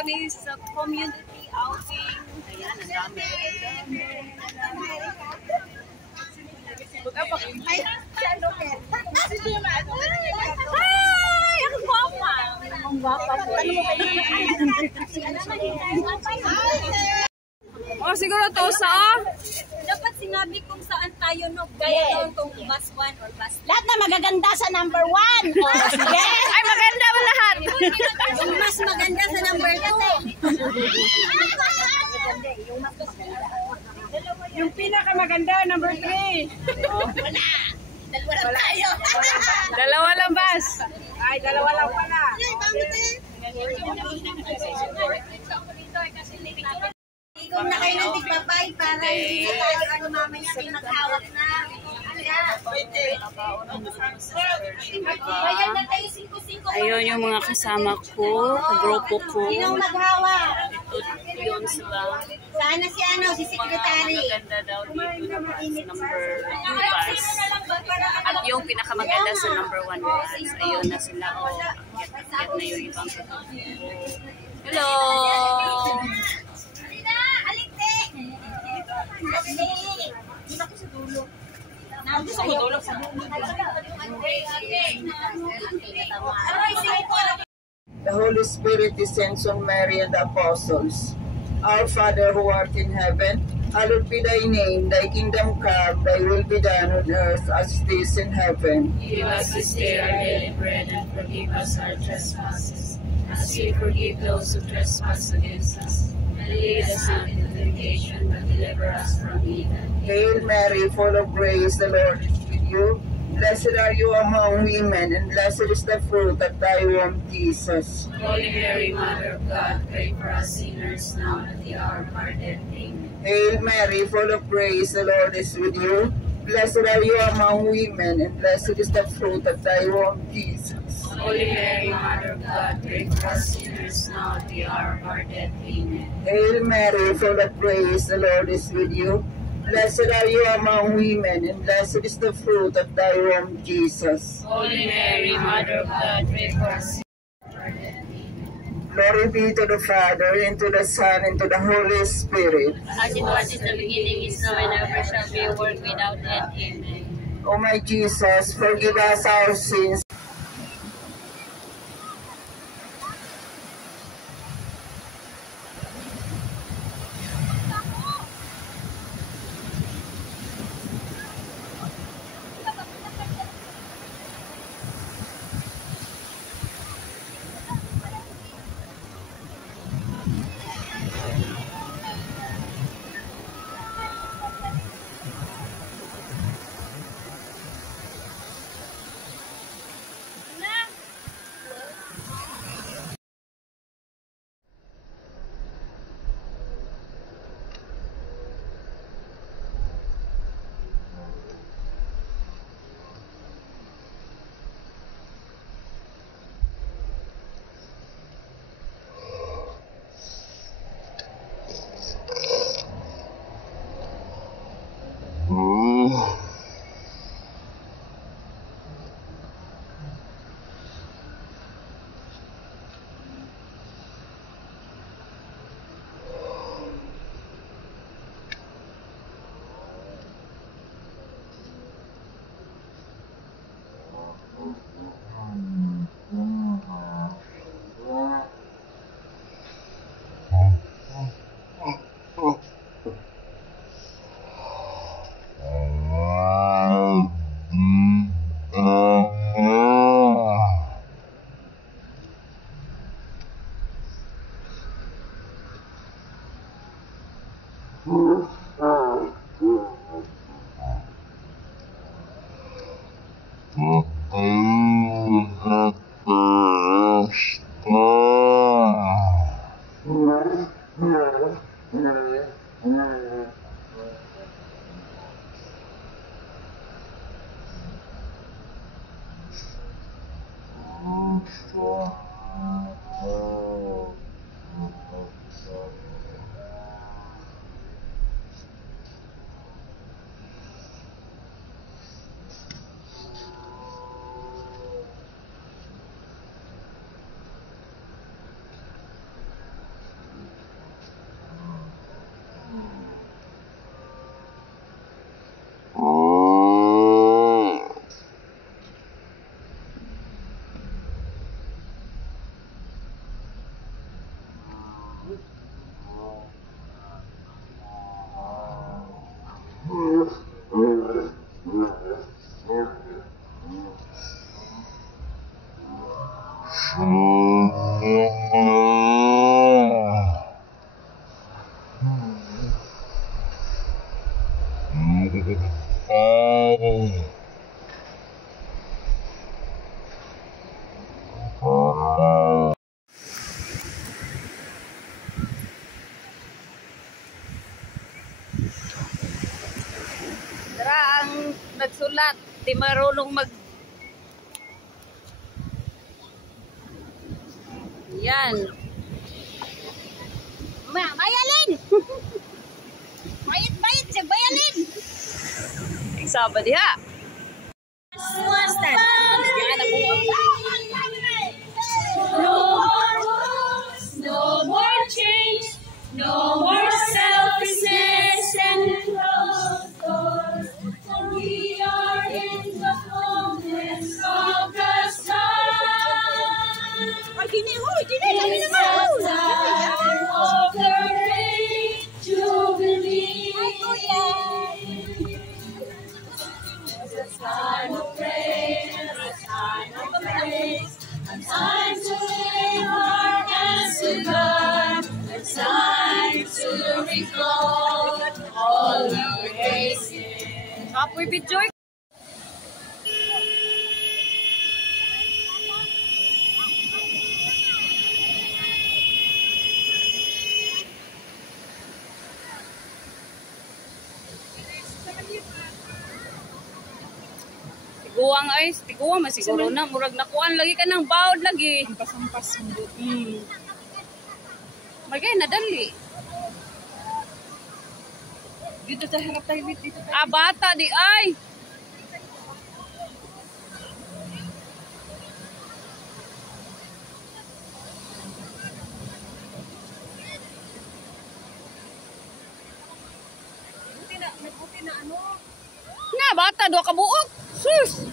kami sa community outing. Ayan, ang dami. Hi! Ang guwapa! Ang guwapa po. Oh, siguro to sa... Dapat sinabi kung saan tayo no. Gaya doon kung bus 1 or bus 2. Lahat na magaganda sa number 1. Oh, sige. Ay, maganda ba lahat? Yung mas maganda sa number 2. Yung pinakamaganda, number 3. Oh, wala. Dalawa lang tayo. Dalawa lang, bus. Ay, dalawa lang pala. Ikaw na kayo ng tigpapay para hindi na tayo ano mamaya may maghawak na. Ayun yung mga kasama ko, grupo ko. Sinong maghawak? Yun sila. Sana si ano, si secretary. Maganda daw dito na number 2 bus. At yung pinakamaganda sa number 1 bus. Ayun na sila. Akyat na yung ibang. Hello! The Holy Spirit descends on Mary and the apostles. Our Father who art in heaven, hallowed be thy name. Thy kingdom come, thy will be done on earth as it is in heaven. Give us this day our daily bread, and forgive us our trespasses, as we forgive those who trespass against us. And lead us not into temptation, but deliver us from evil. Hail Mary, full of grace, the Lord is with you. Blessed are you among women, and blessed is the fruit of thy womb, Jesus. Holy Mary, Mother of God, pray for us sinners now and at the hour of our death. Amen. Hail Mary, full of grace, the Lord is with you. Blessed are you among women, and blessed is the fruit of thy womb, Jesus. Holy Mary, Mother of God, pray for us sinners now at the hour of our death. Amen. Hail Mary, full of grace, the Lord is with you. Blessed are you among women, and blessed is the fruit of thy womb, Jesus. Holy Mary, Mother of God, pray for us sinners now at our death. Amen. Glory be to the Father, and to the Son, and to the Holy Spirit. As it was in the beginning, is now, and ever shall be, a world without end. Amen. O my Jesus, forgive us our sins. Tara, ang nagsulat, di marunong mag... Yan. Bayalin! Bayit siya, bayalin! Isaba diha. No more wars, no more change, no more selfishness and closed doors. For we are in the fullness of the sun. It's the time of the great jubilee. It's a time of praise, a time of praise, a time to lift our hands to God, a time to record all our graces. Kapoy video. Tiguang ay, tiguang masiguro na. Murag nakuan lagi ka ng baod lagi. Sampas mo. Magay, nadali. Dito sa harap tayo, dito tayo. Ah, bata di ay. Buti na ano. Nga, bata, doa ka buok. Sus!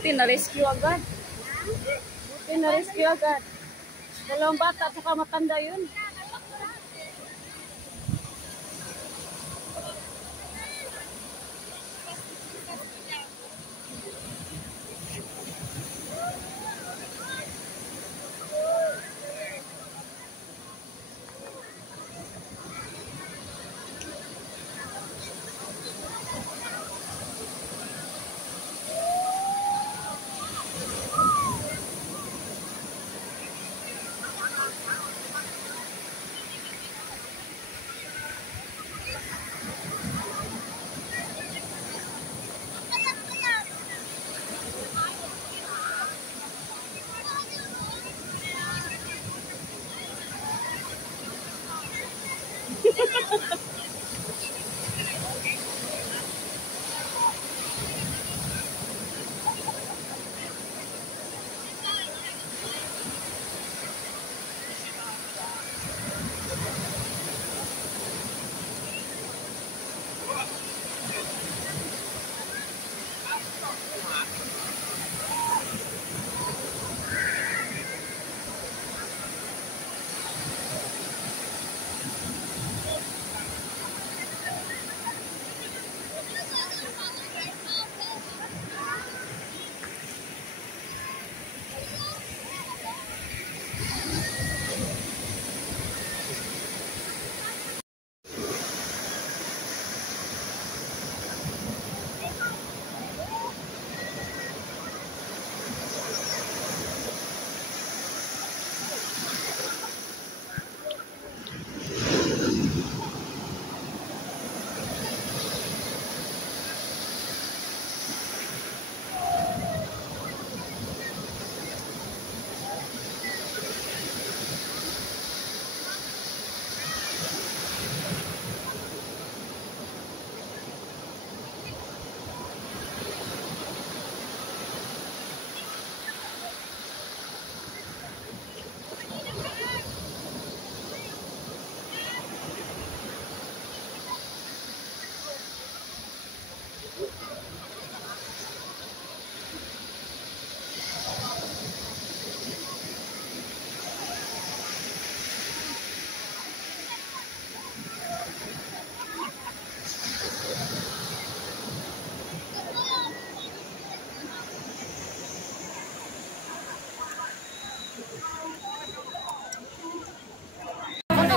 Buti na-rescue agad. Buti na-rescue agad. Dalawang bata at saka matanda yun.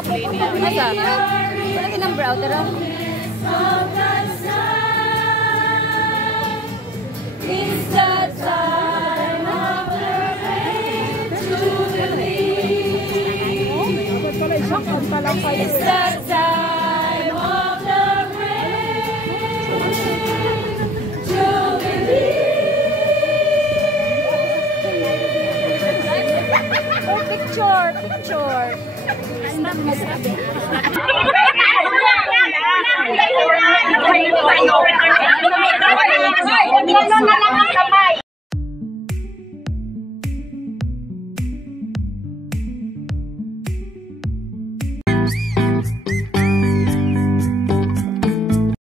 Asa? Wala ka ng brow, tara. It's the time of the rain to believe. It's the time of the rain to believe. Oh, picture. Ano na lang ang kamay.